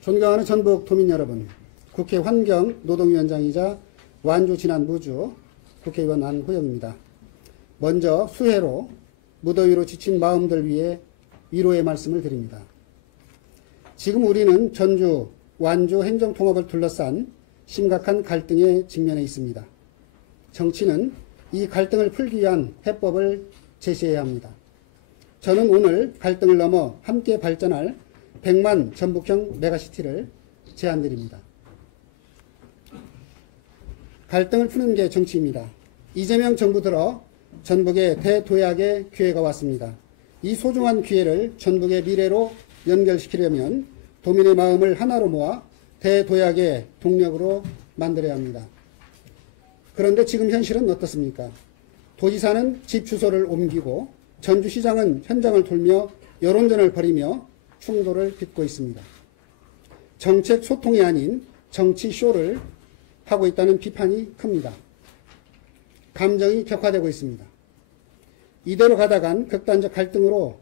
존경하는 전북 도민 여러분, 국회 환경노동위원장이자 완주 진안무주 국회의원 안호영입니다. 먼저 수해로 무더위로 지친 마음들 위해 위로의 말씀을 드립니다. 지금 우리는 전주, 완주 행정통합을 둘러싼 심각한 갈등에 직면해 있습니다. 정치는 이 갈등을 풀기 위한 해법을 제시해야 합니다. 저는 오늘 갈등을 넘어 함께 발전할 100만 전북형 메가시티를 제안드립니다. 갈등을 푸는 게 정치입니다. 이재명 정부 들어 전북에 대도약의 기회가 왔습니다. 이 소중한 기회를 전북의 미래로 연결시키려면 도민의 마음을 하나로 모아 대도약의 동력으로 만들어야 합니다. 그런데 지금 현실은 어떻습니까? 도지사는 집 주소를 옮기고 전주시장은 현장을 돌며 여론전을 벌이며 충돌을 빚고 있습니다. 정책 소통이 아닌 정치 쇼를 하고 있다는 비판이 큽니다. 감정이 격화되고 있습니다. 이대로 가다간 극단적 갈등으로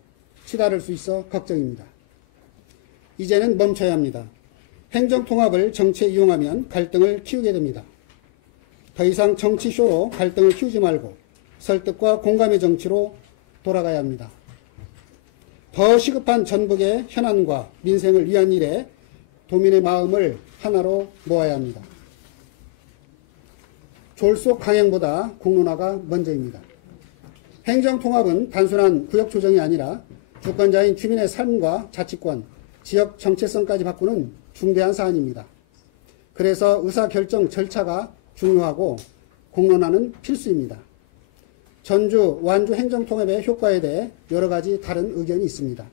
치달을 수 있어 걱정입니다. 이제는 멈춰야 합니다. 행정통합을 정치에 이용하면 갈등을 키우게 됩니다. 더 이상 정치쇼로 갈등을 키우지 말고 설득과 공감의 정치로 돌아가야 합니다. 더 시급한 전북의 현안과 민생을 위한 일에 도민의 마음을 하나로 모아야 합니다. 졸속 강행보다 공론화가 먼저입니다. 행정통합은 단순한 구역조정이 아니라 주권자인 주민의 삶과 자치권, 지역 정체성까지 바꾸는 중대한 사안입니다. 그래서 의사결정 절차가 중요하고 공론화는 필수입니다. 전주, 완주 행정통합의 효과에 대해 여러 가지 다른 의견이 있습니다.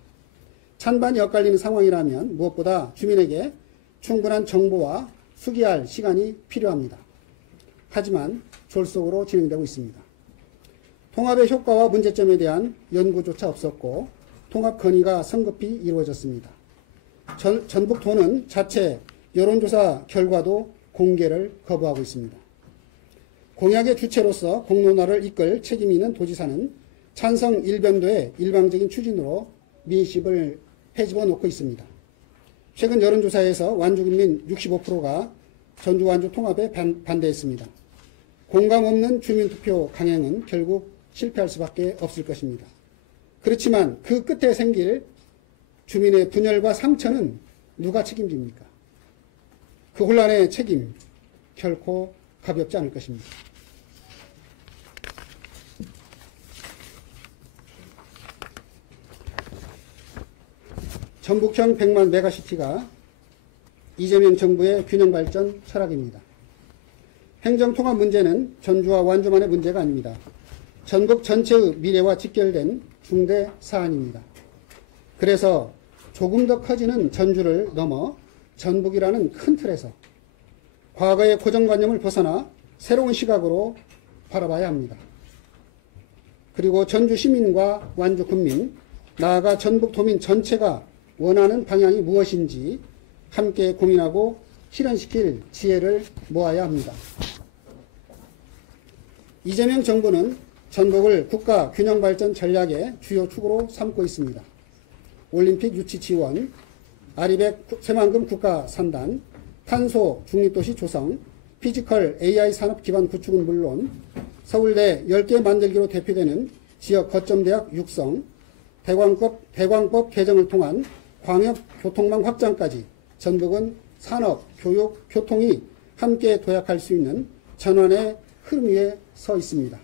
찬반이 엇갈리는 상황이라면 무엇보다 주민에게 충분한 정보와 수기할 시간이 필요합니다. 하지만 졸속으로 진행되고 있습니다. 통합의 효과와 문제점에 대한 연구조차 없었고 통합 건의가 성급히 이루어졌습니다. 전북도는 자체 여론조사 결과도 공개를 거부하고 있습니다. 공약의 주체로서 공론화를 이끌 책임이 있는 도지사는 찬성 일변도의 일방적인 추진으로 민심을 헤집어 놓고 있습니다. 최근 여론조사에서 완주군민 65%가 전주 완주 통합에 반대했습니다. 공감 없는 주민투표 강행은 결국 실패할 수밖에 없을 것입니다. 그렇지만 그 끝에 생길 주민의 분열과 상처는 누가 책임집니까? 그 혼란의 책임 결코 가볍지 않을 것입니다. 전북형 100만 메가시티가 이재명 정부의 균형발전 철학입니다. 행정통합 문제는 전주와 완주만의 문제가 아닙니다. 전북 전체의 미래와 직결된 중대 사안입니다. 그래서 조금 더 커지는 전주를 넘어 전북이라는 큰 틀에서 과거의 고정관념을 벗어나 새로운 시각으로 바라봐야 합니다. 그리고 전주 시민과 완주 군민, 나아가 전북 도민 전체가 원하는 방향이 무엇인지 함께 고민하고 실현시킬 지혜를 모아야 합니다. 이재명 정부는 전북을 국가 균형발전 전략의 주요 축으로 삼고 있습니다. 올림픽 유치 지원, 아리백 새만금 국가 산단, 탄소 중립도시 조성, 피지컬 AI 산업 기반 구축은 물론 서울대 10개 만들기로 대표되는 지역 거점대학 육성, 대광법 개정을 통한 광역교통망 확장까지 전북은 산업, 교육, 교통이 함께 도약할 수 있는 전환의 흐름 위에 서 있습니다.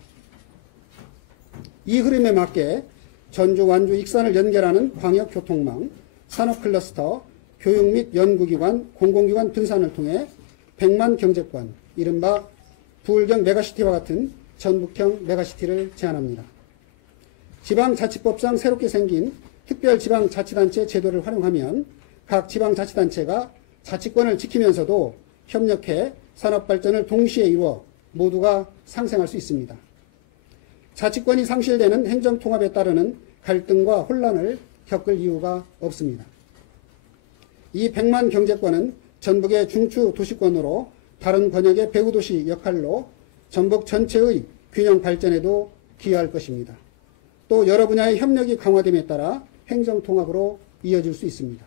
이 흐름에 맞게 전주, 완주, 익산을 연결하는 광역교통망, 산업클러스터, 교육 및 연구기관, 공공기관 분산을 통해 100만 경제권, 이른바 부울경 메가시티와 같은 전북형 메가시티를 제안합니다. 지방자치법상 새롭게 생긴 특별지방자치단체 제도를 활용하면 각 지방자치단체가 자치권을 지키면서도 협력해 산업발전을 동시에 이루어 모두가 상생할 수 있습니다. 자치권이 상실되는 행정통합에 따르는 갈등과 혼란을 겪을 이유가 없습니다. 이 100만 경제권은 전북의 중추 도시권으로 다른 권역의 배후도시 역할로 전북 전체의 균형 발전에도 기여할 것입니다. 또 여러 분야의 협력이 강화됨에 따라 행정통합으로 이어질 수 있습니다.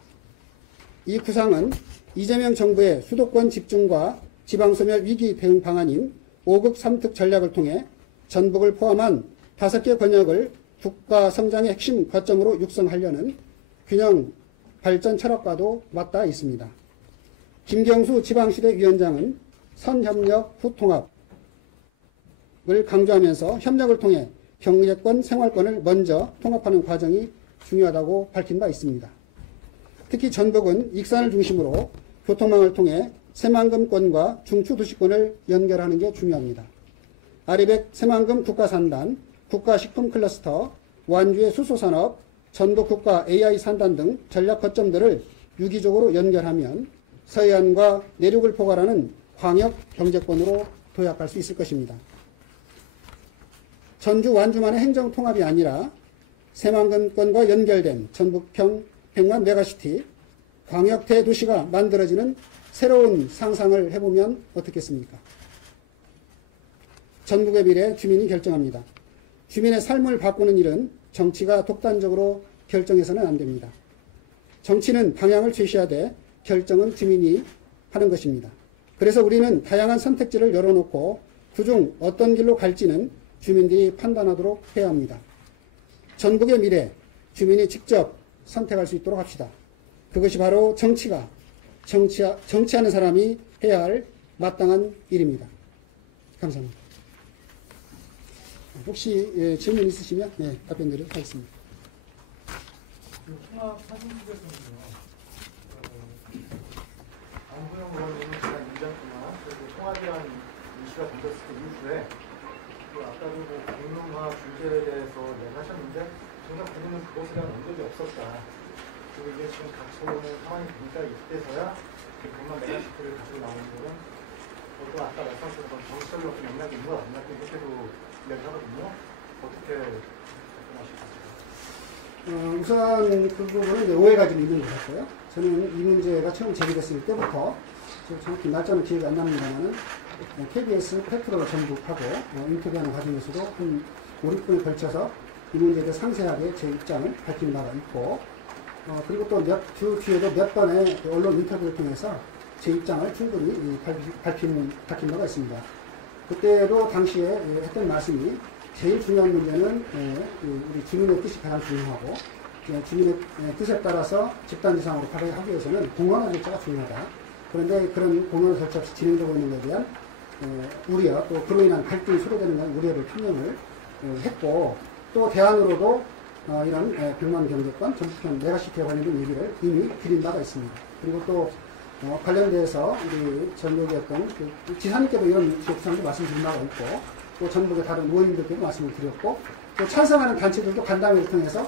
이 구상은 이재명 정부의 수도권 집중과 지방소멸 위기 대응 방안인 5급 3특 전략을 통해 전북을 포함한 5개 권역을 국가 성장의 핵심 거점으로 육성하려는 균형 발전 철학과도 맞닿아 있습니다. 김경수 지방시대위원장은 선협력 후통합을 강조하면서 협력을 통해 경제권, 생활권을 먼저 통합하는 과정이 중요하다고 밝힌 바 있습니다. 특히 전북은 익산을 중심으로 교통망을 통해 새만금권과 중추도시권을 연결하는 게 중요합니다. 아리백 새만금 국가산단, 국가식품클러스터, 완주의 수소산업, 전북 국가 AI 산단 등 전략 거점들을 유기적으로 연결하면 서해안과 내륙을 포괄하는 광역 경제권으로 도약할 수 있을 것입니다. 전주 완주만의 행정통합이 아니라 새만금권과 연결된 전북형 백만 메가시티, 광역 대도시가 만들어지는 새로운 상상을 해보면 어떻겠습니까? 전북의 미래 주민이 결정합니다. 주민의 삶을 바꾸는 일은 정치가 독단적으로 결정해서는 안 됩니다. 정치는 방향을 제시하되 결정은 주민이 하는 것입니다. 그래서 우리는 다양한 선택지를 열어놓고 그중 어떤 길로 갈지는 주민들이 판단하도록 해야 합니다. 전북의 미래, 주민이 직접 선택할 수 있도록 합시다. 그것이 바로 정치하는 사람이 해야 할 마땅한 일입니다. 감사합니다. 혹시 질문 있으시면 답변 드리도록 하겠습니다. 통합 사진 속에서는요, 안호영 의원님은 지난 2년 동안 통합이라는 이슈가 던졌을 때 이후에 아까도 공론화 중재에 대해서 얘기하셨는데 정작 본인은 그것에 대한 언급이 없었다. 그리고 이게 지금 닥쳐오는 상황이 되니까 이때서야 백만 메가시티를 가지고 나오는 거는 저도 아까 말씀하신 정치적인 어떤 영향이 있는 것 아니냐 이렇게도 이야기하거든요. 어떻게 답변하실 것 같아요? 우선 그 부분은 오해가 좀 있는 것 같고요. 저는 이 문제가 처음 제기됐을 때부터 정확히 날짜는 기억이 안 납니다만은 KBS 팩트로 전북하고 인터뷰하는 과정에서도 한 5, 6분에 걸쳐서 이 문제에 대해 상세하게 제 입장을 밝힌 바가 있고 그리고 또 몇 주 뒤에도 몇 번의 언론 인터뷰를 통해서 제 입장을 충분히 밝힌 바가 있습니다. 그때도 당시에 했던 말씀이 제일 중요한 문제는 우리 주민의 뜻이 가장 중요하고 주민의 뜻에 따라서 집단지상으로 하기 위해서는 공론화 절차가 중요하다. 그런데 그런 공론화 절차 없이 진행되고 있는 것에 대한 우려, 또 그로 인한 갈등이 소로되는 건 우려를 표명을 했고 또 대안으로도 이런 백만 경제권, 전북형 메가시티에 관련된 얘기를 이미 드린 바가 있습니다. 그리고 또 관련돼서 우리 전북의 어떤 지사님께도 이런 구상도 말씀드린 바가 있고 또 전북의 다른 의원님들께도 말씀을 드렸고 또 찬성하는 단체들도 간담회를 통해서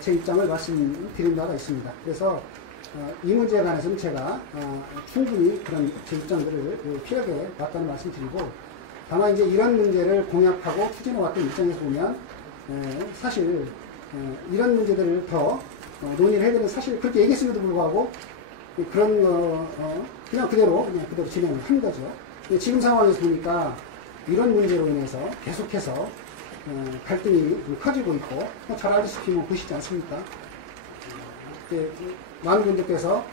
제 입장을 말씀드린 바가 있습니다. 그래서 이 문제에 관해서는 제가 충분히 그런 제 입장들을 피하게 맞다는 말씀 드리고 다만 이제 이런 문제를 공약하고 추진해왔던 입장에서 보면 사실 이런 문제들을 더 논의를 해야 되는 사실 그렇게 얘기했음에도 불구하고 그런 거 그냥 그대로 진행을 한 거죠. 지금 상황에서 보니까 이런 문제로 인해서 계속해서 갈등이 커지고 있고 잘 알다시피 보시지 않습니까? 많은 분들께서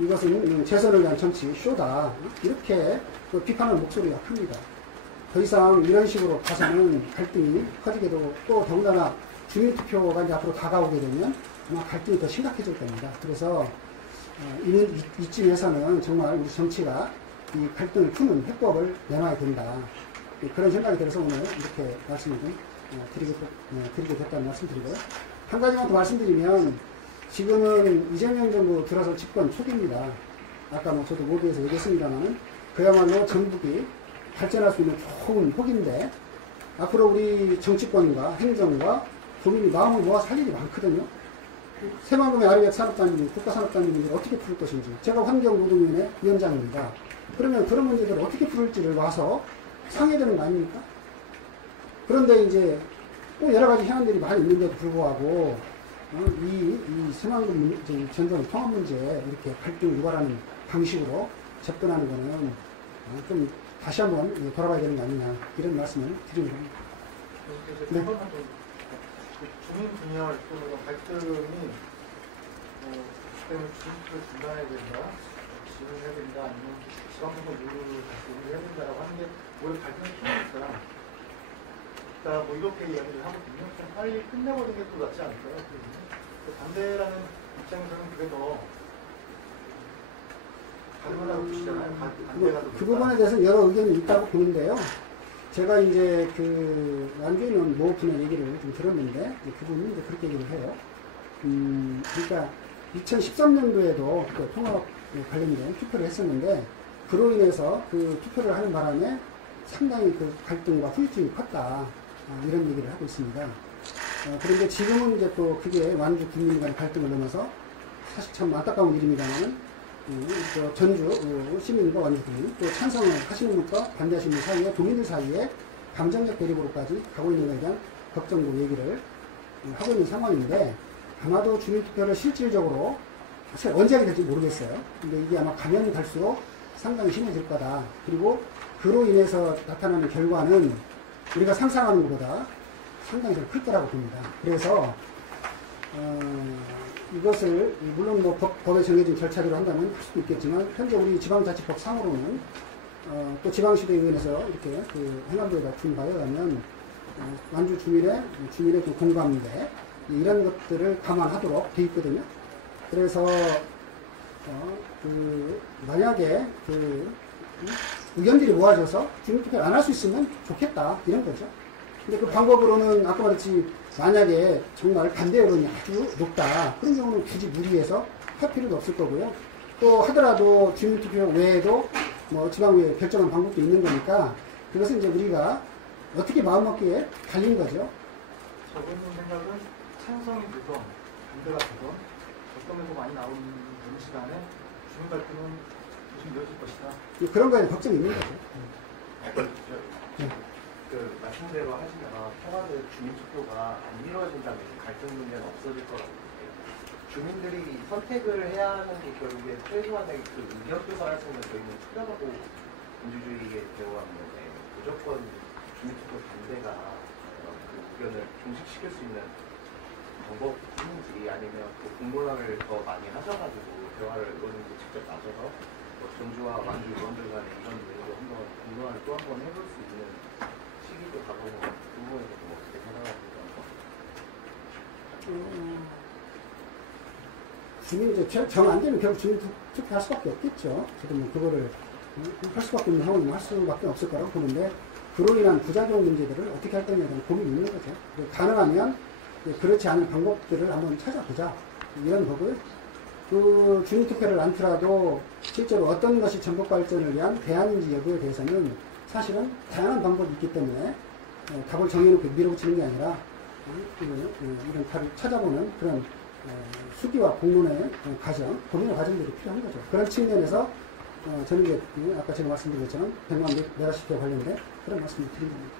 이것은 재선을 위한 정치 쇼다 이렇게 비판하는 목소리가 큽니다. 더 이상 이런 식으로 가서는 갈등이 커지게 되고 또 더군다나 주민투표가 이제 앞으로 다가오게 되면 아마 갈등이 더 심각해질 겁니다. 그래서 이쯤에서는 정말 우리 정치가 이 갈등을 푸는 해법을 내놔야 된다. 그런 생각이 들어서 오늘 이렇게 말씀을 좀 드리게 됐다는 말씀 드리고요. 한 가지만 더 말씀드리면 지금은 이재명 정부 들어서 집권 초기입니다. 아까 저도 모두에서 얘기했습니다만은 그야말로 전북이 발전할 수 있는 좋은 폭인데 앞으로 우리 정치권과 행정과 국민이 마음을 모아서 할 일이 많거든요. 새만금의 아리백 산업단지, 국가산업단지 문제를 어떻게 풀 것인지 제가 환경노동위원회 위원장입니다. 그러면 그런 문제들을 어떻게 풀을지를 와서 상의되는 거 아닙니까? 그런데 이제 또 여러 가지 현안들이 많이 있는데도 불구하고 이 새만금 전전 통합 문제에 이렇게 갈등을 유발하는 방식으로 접근하는 거는 좀 다시 한번 돌아봐야 되는 거 아니냐 이런 말씀을 드리는 겁니다. 주민 분열 또는 갈등이 때문에 주민투표를 중단해야 된다, 지원해야 된다, 아니면 지방선거 룰을 다시 운영해야 된다라고 하는 게 오히려 갈등의 키우니까 뭐 이렇게 이야기를 하거든요. 좀 빨리 끝내버리는 게 또 낫지 않을까요? 반대라는 입장에서는 그게 더 가능하다고 보시잖아요. 반대가 더 그 부분에 대해서 여러 의견이 있다고 보는데요. 제가 이제 그 완주는 모 분의 얘기를 좀 들었는데 그분이 이제 그렇게 얘기를 해요. 그러니까 2013년도에도 그 통합 관련된 투표를 했었는데 그로 인해서 그 투표를 하는 바람에 상당히 그 갈등과 후유증이 컸다. 이런 얘기를 하고 있습니다. 그런데 지금은 이제 또 그게 완주 국민 간의 갈등을 넘어서 사실 참 안타까운 일입니다만 또 전주 시민과 완주 국민 또 찬성을 하시는 분과 반대하시는 분 사이에 도민들 사이에 감정적 대립으로까지 가고 있는 것에 대한 걱정도 얘기를 하고 있는 상황인데 아마도 주민투표를 실질적으로 사실 언제 하게 될지 모르겠어요. 근데 이게 아마 가면 갈수록 상당히 심해질 거다. 그리고 그로 인해서 나타나는 결과는 우리가 상상하는 것보다 상당히 좀 클 거라고 봅니다. 그래서 이것을 물론 뭐 법에 정해진 절차대로 한다면 할 수도 있겠지만 현재 우리 지방자치법 상으로는 또 지방시도의원에서 이렇게 그 행안부에다 준 바에 의하면 완주 주민의 그 공감대 이런 것들을 감안하도록 돼 있거든요. 그래서 만약에 의견들이 모아져서 주민투표를 안 할 수 있으면 좋겠다 이런 거죠. 근데 그 방법으로는 아까 말했지 만약에 정말 반대 여론이 아주 높다 그런 경우는 굳이 무리해서 할 필요도 없을 거고요. 또 하더라도 주민투표 외에도 뭐 지방의회 결정한 방법도 있는 거니까 그것은 이제 우리가 어떻게 마음먹기에 달린 거죠. 저번 생각은 찬성이 되던 반대가 되던 어떤 면도 많이 나오는 그런 시간에 주민 갈등은 좀 이어질 것이다. 그런 거에 걱정이 있는 거죠. 그 말씀대로 하시다가 평화의 주민투표가 안 이루어진다면 갈등 문제는 없어질 거라고 볼게요. 주민들이 선택을 해야 하는 게 결국에 최소한의 그 의견표가 같은 건 저희는 투표하고 민주주의의 대화하는데 무조건 주민투표 반대가 그 의견을 종식시킬 수 있는 방법인지 아니면 또 공론화를 더 많이 하셔가지고 대화를 의원님도 직접 나서서 뭐 전주와 완주 의원들 간에 이런 내용을 한번 공론화를 또 한번 해볼 수 있는 시기도 다가오고 그 부분에 대해서 어떻게 생각하십니까? 주민 이제 정 안 되면 결국 주민 투표할 수밖에 없겠죠. 저도 뭐 그거를 할 수밖에 없는 상황이면 할 수밖에 없을 거라고 보는데 그로 인한 부작용 문제들을 어떻게 할 거냐에 대한 고민이 있는 거죠. 가능하면 그렇지 않은 방법들을 한번 찾아보자 이런 거고요. 그 주민투표를 않더라도 실제로 어떤 것이 전북 발전을 위한 대안인지 여부에 대해서는 사실은 다양한 방법이 있기 때문에 답을 정해놓고 밀어붙이는 게 아니라 이런 답을 찾아보는 그런 수기와 공론의 과정, 고민의 과정들이 필요한 거죠. 그런 측면에서 저는 이제 아까 제가 말씀드린 것처럼 100만 메가시티와 관련된 그런 말씀을 드린 겁니다.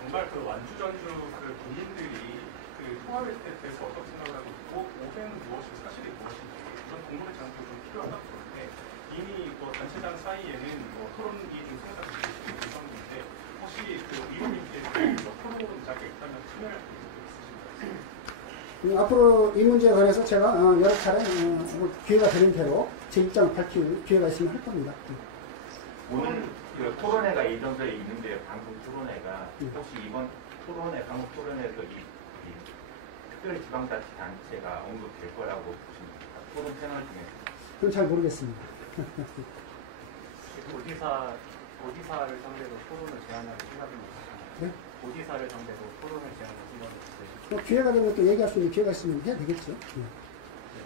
정말 그 완주 전주 그 국민들이 그 통합에 대해서 어떻게 생각하고 있고 오해는 무엇이고 사실이 무엇인지 그런 공론의 장소가 좀 필요하다고 보는데 이미 뭐 단체장 사이에는 뭐 토론이 좀 생각하고 있었는데 혹시 그 의원님께서 토론 자격이 있다면 참여할 수 있으신가요? 앞으로 이 문제에 관해서 제가 여러 차례 기회가 되는 대로 제 입장을 밝힐 기회가 있으면 할 겁니다. 오늘 그 토론회가 예정돼 있는데요. 방송 토론회가 혹시 이번 토론회, 방송 토론회에서 이 특별지방자치단체가 언급될 거라고 보십니까? 토론 패널 중에서. 그건 잘 모르겠습니다. 도지사를 상대로 토론을 제안할 생각은 없으신가요? 네? 도지사를 상대로 토론을 제안할 생각은 없으신가요? 기회가 되면 또 얘기할 수 있는 기회가 있으면 해야 되겠죠.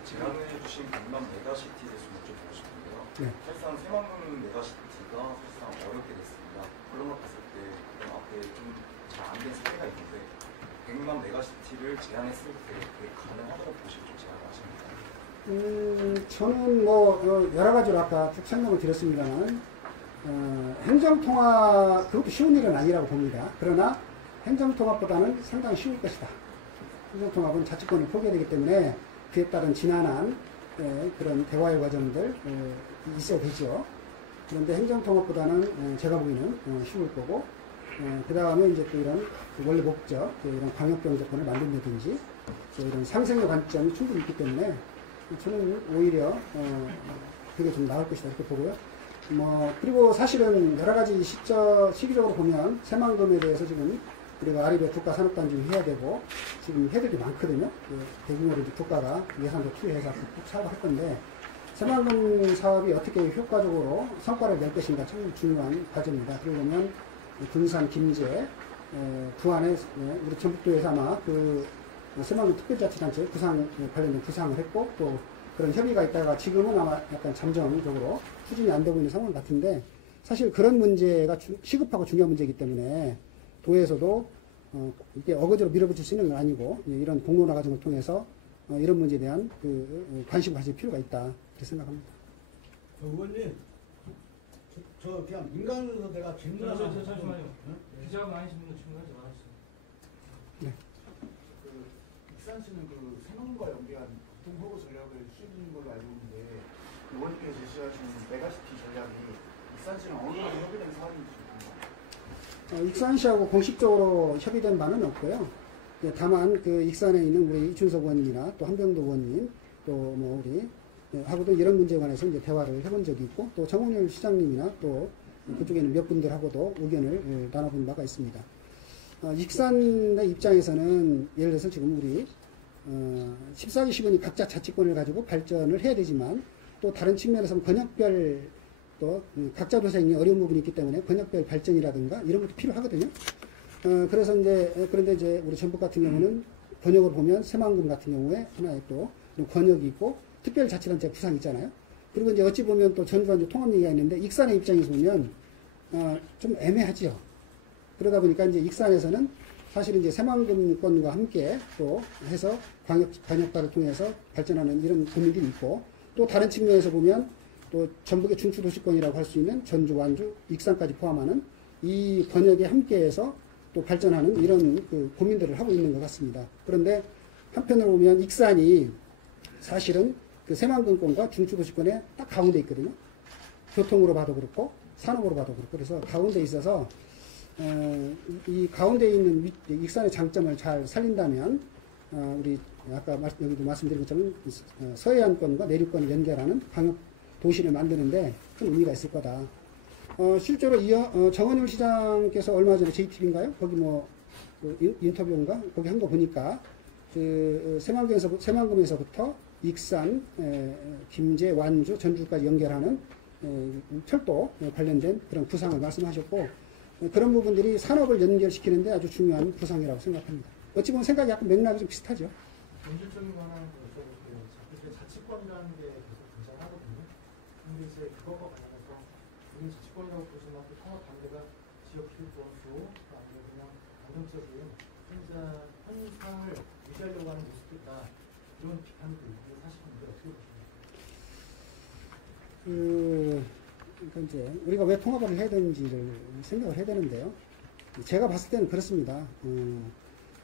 제안해 주신 100만 메가시티에 대해서 여쭤보고 싶은데요. 네. 사실상 3만 메가시티가 사실상 어렵게 됐습니다. 흘러가 봤을 때 앞에 좀 잘 안 된 사례가 있는데 100만 메가시티를 제안했을 때 그게 가능하다고 보시고 좀 제안을 하십니까? 저는 뭐 여러 가지로 아까 쭉 설명을 드렸습니다만 행정통합 그것도 쉬운 일은 아니라고 봅니다. 그러나 행정통합보다는 상당히 쉬울 것이다. 행정통합은 자치권을 포기해야 되기 때문에 그에 따른 지난한 그런 대화의 과정들 있어야 되죠. 그런데 행정통합보다는 제가 보기에는 쉬울 거고 그 다음에 이제 또 이런 원래 목적 이런 광역경제권을 만든다든지 또 이런 상생의 관점이 충분히 있기 때문에 저는 오히려 그게 좀 나을 것이다 이렇게 보고요. 그리고 사실은 여러 가지 시기적으로 보면 새만금에 대해서 지금 우리가 아리베 국가산업단지 해야 되고 지금 해야 될 게 많거든요. 대규모로 이제 국가가 예산도 투여해서 사업을 할 건데 새만금 사업이 어떻게 효과적으로 성과를 낼 것인가 참 중요한 과제입니다. 그러려면 군산, 김제, 부안에 우리 전북도에서 아마 그 새만금 특별자치단체 구상 관련된 구상을 했고 또 그런 협의가 있다가 지금은 아마 약간 잠정적으로 추진이 안 되고 있는 상황 같은데 사실 그런 문제가 시급하고 중요한 문제이기 때문에 도에서도 이게 어거지로 밀어붙일 수 있는 건 아니고 이런 공론화 과정을 통해서 이런 문제에 대한 그 관심 가질 필요가 있다 이렇게 생각합니다. 의원님, 저 그냥 인간으로 내가 질문 하나 잠시만요. 기자가 많으신 분은 질문하지 말았어요. 네. 익산시는 그 새만금과 연계한 교통허브 전략을 수립한 걸로 알고 있는데 의원님께서 제시하신 메가시티 전략이 익산시랑 어느 정도 협의된 사안인지 좀 익산시하고 공식적으로 협의된 바는 없고요. 다만 그 익산에 있는 우리 이춘석 의원님이나 또 한병도 의원님 또 뭐 우리 하고도 이런 문제에 관해서 이제 대화를 해본 적이 있고 또 정홍일 시장님이나 또 그쪽에 있는 몇 분들하고도 의견을 나눠본 바가 있습니다. 익산의 입장에서는 예를 들어서 지금 우리 14기 시군이 각자 자치권을 가지고 발전을 해야 되지만 또 다른 측면에서는 권역별 또 각자 도생이 어려운 부분이 있기 때문에 권역별 발전이라든가 이런 것도 필요하거든요. 그래서 그런데 이제 우리 전북 같은 경우는 권역을 보면 새만금 같은 경우에 하나의 또 권역이 있고 특별자치단체 구상이 있잖아요. 그리고 이제 어찌 보면 또 전주완주 통합 얘기가 있는데 익산의 입장에서 보면 좀 애매하죠. 그러다 보니까 이제 익산에서는 사실 이제 새만금권과 함께 또 해서 광역화를 통해서 발전하는 이런 고민들이 있고 또 다른 측면에서 보면 또 전북의 중추도시권이라고 할 수 있는 전주, 완주, 익산까지 포함하는 이 권역에 함께해서 또 발전하는 이런 그 고민들을 하고 있는 것 같습니다. 그런데 한편으로 보면 익산이 사실은 그 새만금권과 중추도시권의 딱 가운데 있거든요. 교통으로 봐도 그렇고 산업으로 봐도 그렇고 그래서 가운데 있어서 이 가운데 있는 익산의 장점을 잘 살린다면 우리 아까 여기도 말씀드린 것처럼 서해안권과 내륙권을 연결하는 광역 도시를 만드는데 큰 의미가 있을 거다. 실제로 정원율 시장께서 얼마 전에 JTB인가요? 거기 그 인터뷰인가? 거기 한 거 보니까 그 새만금에서부터 익산, 김제, 완주, 전주까지 연결하는 철도 관련된 그런 구상을 말씀하셨고 그런 부분들이 산업을 연결시키는데 아주 중요한 구상이라고 생각합니다. 어찌 보면 생각이 약간 맥락이 좀 비슷하죠. 본질적인 거 하나 여쭤볼게요. 이제 자치권이라는 게 계속 등장하거든요. 근데 이제 그거와 관련해서 우리 자치권이라고 부르지만 또 통합 반대가 지역 필요수 아니면 그냥 안정적인 현상을 유지하려고 하는 모습도 있다. 이런 비판도 있고 사실인데 어떻게 보십니까? 그러니까 이제 우리가 왜 통합을 해야 되는지를 생각을 해야 되는데요. 제가 봤을 때는 그렇습니다.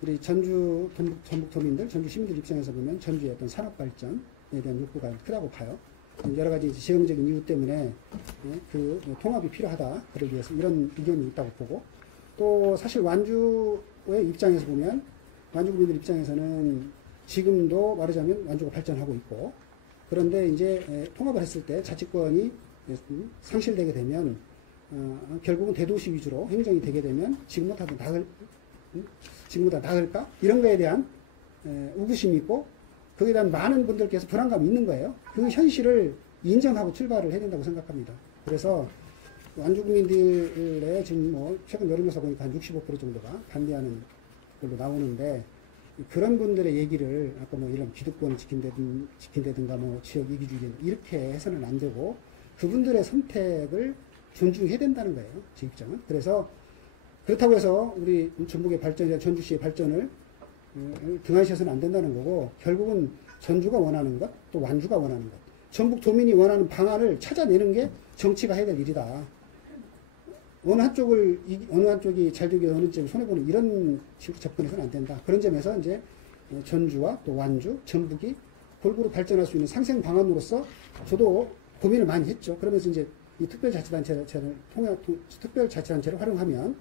우리 전북도민들, 전주 시민들 입장에서 보면 전주의 어떤 산업 발전에 대한 욕구가 크다고 봐요. 여러 가지 지형적인 이유 때문에 그 통합이 필요하다. 그러기 위해서 이런 의견이 있다고 보고 또 사실 완주의 입장에서 보면 완주 국민들 입장에서는 지금도 말하자면 완주가 발전하고 있고 그런데 이제 통합을 했을 때 자치권이 상실되게 되면 결국은 대도시 위주로 행정이 되게 되면 지금보다 나을까? 이런 거에 대한 의구심이 있고 거기에 대한 많은 분들께서 불안감이 있는 거예요. 그 현실을 인정하고 출발을 해야 된다고 생각합니다. 그래서 완주 국민들의 지금 최근 여론조사 보니까 한 65% 정도가 반대하는 걸로 나오는데 그런 분들의 얘기를 아까 이런 기득권을 지킨다든가 지역 이기주의 이렇게 해서는 안 되고 그분들의 선택을 존중해야 된다는 거예요. 제 입장은. 그래서 그렇다고 해서 우리 전북의 발전이나 전주시의 발전을 등한시해서는 안 된다는 거고 결국은 전주가 원하는 것, 또 완주가 원하는 것, 전북 도민이 원하는 방안을 찾아내는 게 정치가 해야 될 일이다. 어느 한쪽이 잘 되기 위해서 어느 쪽이 손해보는 이런 식으로 접근해서는 안 된다. 그런 점에서 이제 전주와 또 완주, 전북이 골고루 발전할 수 있는 상생 방안으로서 저도 고민을 많이 했죠. 그러면서 이제 이 특별자치단체를 활용하면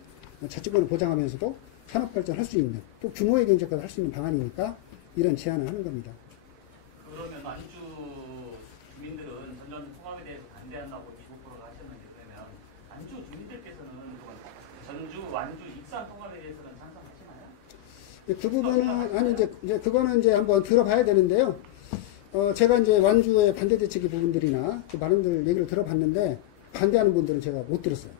자치권을 보장하면서도 산업 발전할 수 있는 또 규모의 경제까지 할 수 있는 방안이니까 이런 제안을 하는 겁니다. 그러면 완주 전주 통합에 대해서 반대한다고 미국으로 하셨는데 그러면 완주 주민들께서는 그건 전주 완주 익산 통합에 대해서는 찬성하시나요? 그 부분은 아니 이제 그거는 이제 한번 들어봐야 되는데요. 제가 이제 완주의 반대 대책의 부분들이나 그 많은들 얘기를 들어봤는데 반대하는 분들은 제가 못 들었어요.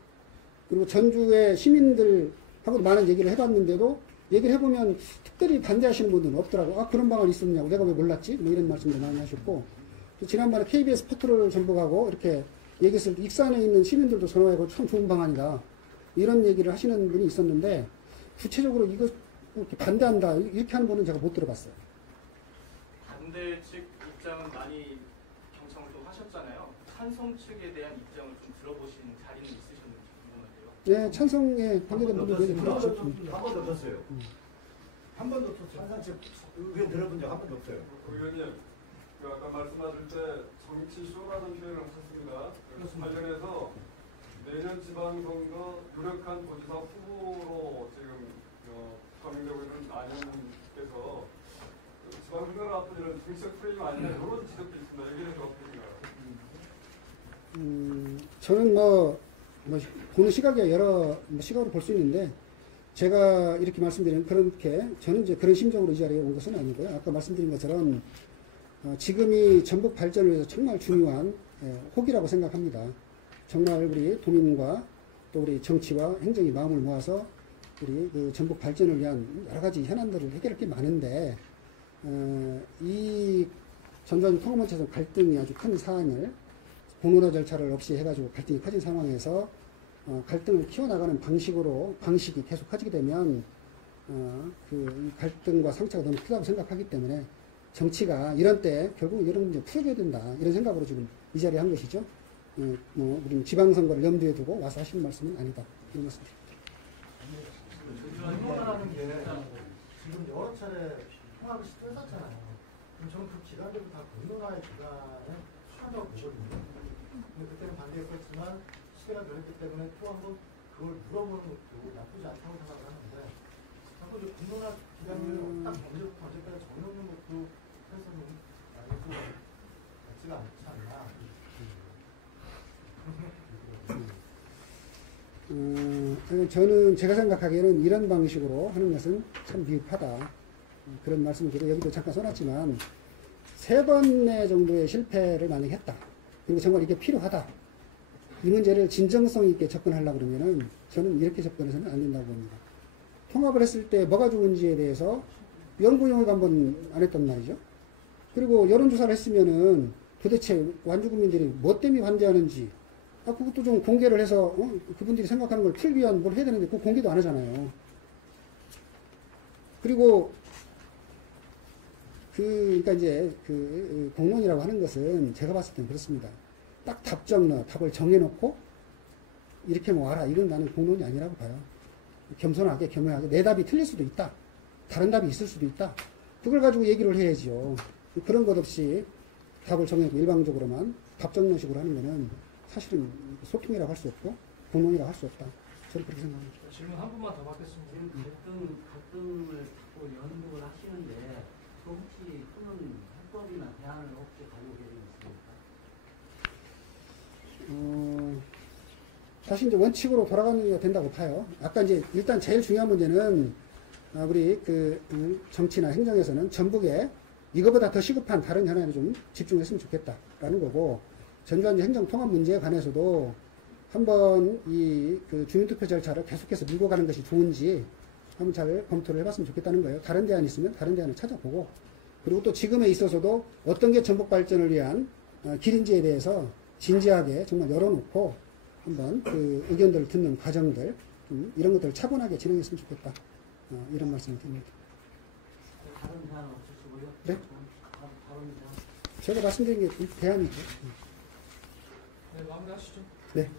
그리고 전주의 시민들하고도 많은 얘기를 해봤는데도 얘기를 해보면 특별히 반대하시는 분들은 없더라고. 아, 그런 방안이 있었냐고. 내가 왜 몰랐지? 뭐 이런 말씀도 많이 하셨고. 지난번에 KBS 포트롤 전북하고 이렇게 얘기했을 때 익산에 있는 시민들도 전화하고 참 좋은 방안이다. 이런 얘기를 하시는 분이 있었는데 구체적으로 이거 이렇게 반대한다. 이렇게 하는 분은 제가 못 들어봤어요. 반대 측 입장은 많이 경청을 또 하셨잖아요. 찬성 측에 대한 입장을 좀 들어보신 자리는 있으셨는지 궁금한데요. 네, 찬성에 관계된 분들 얘기 들어보셨죠. 한 번도 없었어요. 한 번도 없었어요. 항상 제 의견 들어본 적 한 번도 없어요. 의원님, 그 아까 말씀하실 때 정치쇼라는 표현을 하셨습니다. 그래서 관련해서 내년 지방선거 유력한 도지사 후보로 지금 거명되고 있는 안현께서 지방선거를 앞둔 이런 정치적 프레임 아니냐 이런 지적도 있습니다. 여기는 어떻게 생각하세요? 저는 뭐 보는 시각이 여러 시각으로 볼 수 있는데 제가 이렇게 말씀드리는 그렇게 저는 이제 그런 심정으로 이 자리에 온 것은 아니고요. 아까 말씀드린 것처럼 지금이 전북 발전을 위해서 정말 중요한 호기라고 생각합니다. 정말 우리 도민과 또 우리 정치와 행정이 마음을 모아서 우리 그 전북 발전을 위한 여러 가지 현안들을 해결할 게 많은데 이 전전 통합원체에서 갈등이 아주 큰 사안을 공론화 절차를 없이 해가지고 갈등이 커진 상황에서 갈등을 키워나가는 방식이 계속 커지게 되면 그 갈등과 상처가 너무 크다고 생각하기 때문에 정치가 이런 때 결국 이런 문제 풀어줘야 된다 이런 생각으로 지금 이 자리에 한 것이죠. 우리는 지방선거를 염두에 두고 와서 하시는 말씀은 아니다 이런 말씀드립니다. 공론화라는 게 지금 여러 차례 통합을 시도했었잖아요. 그럼 저는 그 기간들은 다 공론화의 기간에 수한다고 보거든요. 근데 그때는 반대했었지만 시대가 변했기 때문에 또 한번 그걸 물어보는 것도 나쁘지 않다고 생각을 하는데 자꾸 이제 공론화 기간을 딱 언제부터 언제까지 정해놓는 것도 해서는 아니고 맞지가 않지 않나. 저는 제가 생각하기에는 이런 방식으로 하는 것은 참 미흡하다. 그런 말씀을 드리고 여기도 잠깐 써놨지만 3번의 정도의 실패를 만약에 했다. 그리고 정말 이게 필요하다. 이 문제를 진정성 있게 접근하려고 그러면은 저는 이렇게 접근해서는 안 된다고 봅니다. 통합을 했을 때 뭐가 좋은지에 대해서 연구용역 한번 안 했단 말이죠. 그리고 여론조사를 했으면은 도대체 완주 국민들이 뭐 때문에 반대하는지 그것도 좀 공개를 해서 그분들이 생각하는 걸 풀기 위한 뭘 해야 되는데 그 공개도 안 하잖아요. 그리고 그러니까 이제 그 공론이라고 하는 것은 제가 봤을 때는 그렇습니다. 딱 답을 정해놓고 이렇게 모아라 이건 나는 공론이 아니라고 봐요. 겸손하게 겸허하게 내 답이 틀릴 수도 있다. 다른 답이 있을 수도 있다. 그걸 가지고 얘기를 해야죠. 그런 것 없이 답을 정해놓고 일방적으로만 답정론식으로 하는 거는 사실은 소통이라고 할 수 없고 공론이라고 할 수 없다. 저는 그렇게 생각합니다. 질문 한 분만 더 받겠습니다. 지금 갈등을 자꾸 연구를 하시는데 그 혹시 푸는 해법이나 대안을 혹시 가지고 계신 있습니까? 다시 이제 원칙으로 돌아가는 게 된다고 봐요. 아까 이제 일단 제일 중요한 문제는 우리 그 정치나 행정에서는 전북에 이거보다 더 시급한 다른 현안에 좀 집중했으면 좋겠다라는 거고 전주한 행정 통합 문제에 관해서도 한번 이 그 주민투표 절차를 계속해서 밀고 가는 것이 좋은지 한번 잘 검토를 해봤으면 좋겠다는 거예요. 다른 대안이 있으면 다른 대안을 찾아보고 그리고 또 지금에 있어서도 어떤 게 전북 발전을 위한 길인지에 대해서 진지하게 정말 열어놓고 한번 그 의견들을 듣는 과정들 이런 것들을 차분하게 진행했으면 좋겠다. 이런 말씀을 드립니다. 다른 대안 없으시고요? 네? 다른 대안? 제가 말씀드린 게 대안이죠. 네, 마무리하시죠. 네.